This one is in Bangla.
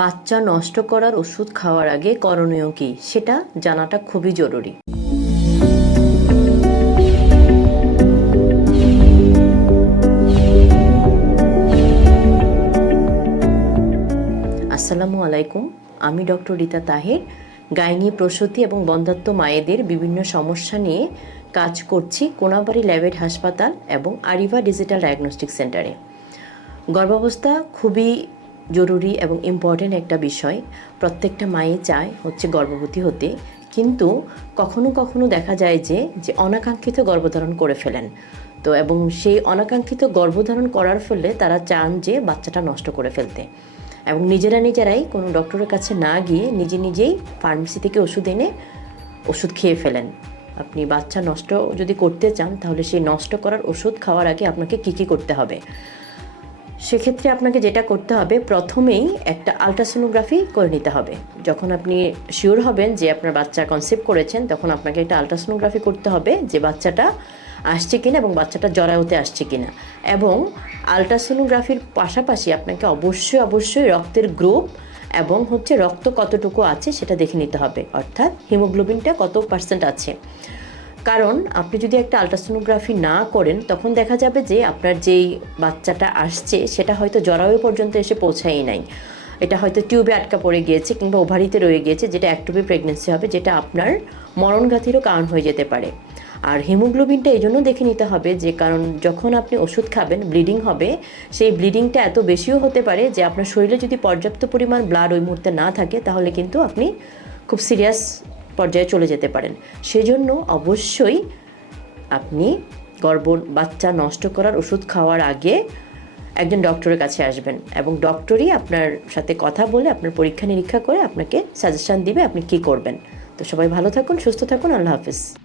বাচ্চা নষ্ট করার ওষুধ খাওয়ার আগে করণীয় কী? সেটা জানাটা খুবই জরুরি। আসসালামু আলাইকুম, আমি ডক্টর রীতা তাহের, গাইনি প্রসূতি এবং বন্ধাত্ম মায়েদের বিভিন্ন সমস্যা নিয়ে কাজ করছি কোনাবাড়ি ল্যাবেট হাসপাতাল এবং আরিভা ডিজিটাল ডায়াগনস্টিক সেন্টারে। গর্ভাবস্থা খুবই জরুরি এবং ইম্পর্ট্যান্ট একটা বিষয়। প্রত্যেকটা মায়ে চায় হচ্ছে গর্ভবতী হতে। কিন্তু কখনো কখনো দেখা যায় যে যে অনাকাঙ্ক্ষিত গর্ভধারণ করে ফেলেন। তো এবং সেই অনাকাঙ্ক্ষিত গর্ভধারণ করার ফলে তারা চান যে বাচ্চাটা নষ্ট করে ফেলতে। এবং নিজেরা নিজেরাই কোনো ডক্টরের কাছে না গিয়ে নিজে নিজেই ফার্মেসি থেকে ওষুধ এনে ওষুধ খেয়ে ফেলেন। আপনি বাচ্চা নষ্ট যদি করতে চান, তাহলে সেই নষ্ট করার ওষুধ খাওয়ার আগে আপনাকে কী কী করতে হবে? সেক্ষেত্রে আপনাকে যেটা করতে হবে, প্রথমেই একটা আলট্রাসোনোগ্রাফি করে নিতে হবে। যখন আপনি শিওর হবেন যে আপনার বাচ্চা কনসেপ্ট করেছেন, তখন আপনাকে একটা আলট্রাসোনোগ্রাফি করতে হবে যে বাচ্চাটা আসছে কিনা এবং বাচ্চাটা জরায়ুতে আসছে কিনা। এবং আলট্রাসোনোগ্রাফির পাশাপাশি আপনাকে অবশ্যই অবশ্যই রক্তের গ্রুপ এবং হচ্ছে রক্ত কতটুকু আছে সেটা দেখে নিতে হবে। অর্থাৎ হিমোগ্লোবিনটা কত পার্সেন্ট আছে। কারণ আপনি যদি একটা আলট্রাসোনোগ্রাফি না করেন, তখন দেখা যাবে যে আপনার যেই বাচ্চাটা আসছে, সেটা হয়তো জরায়ু পর্যন্ত এসে পৌঁছাই নাই। এটা হয়তো টিউবে আটকা পড়ে গিয়েছে কিংবা ওভারিতে রয়ে গিয়েছে, যেটা একটুবে প্রেগনেন্সি হবে, যেটা আপনার মরণঘাতিরও কারণ হয়ে যেতে পারে। আর হিমোগ্লোবিনটা এই জন্য দেখে নিতে হবে যে, কারণ যখন আপনি ওষুধ খাবেন ব্লিডিং হবে, সেই ব্লিডিংটা এত বেশিও হতে পারে যে, আপনার শরীরে যদি পর্যাপ্ত পরিমাণ ব্লাড ওই মুহূর্তে না থাকে, তাহলে কিন্তু আপনি খুব সিরিয়াস পর্যায়ে চলে যেতে পারেন। সেজন্য অবশ্যই আপনি গর্ব বাচ্চা নষ্ট করার ওষুধ খাওয়ার আগে একজন ডক্টরের কাছে আসবেন এবং ডক্টরই আপনার সাথে কথা বলে আপনার পরীক্ষা নিরীক্ষা করে আপনাকে সাজেশান দিবে আপনি কি করবেন। তো সবাই ভালো থাকুন, সুস্থ থাকুন, আল্লাহ হাফিজ।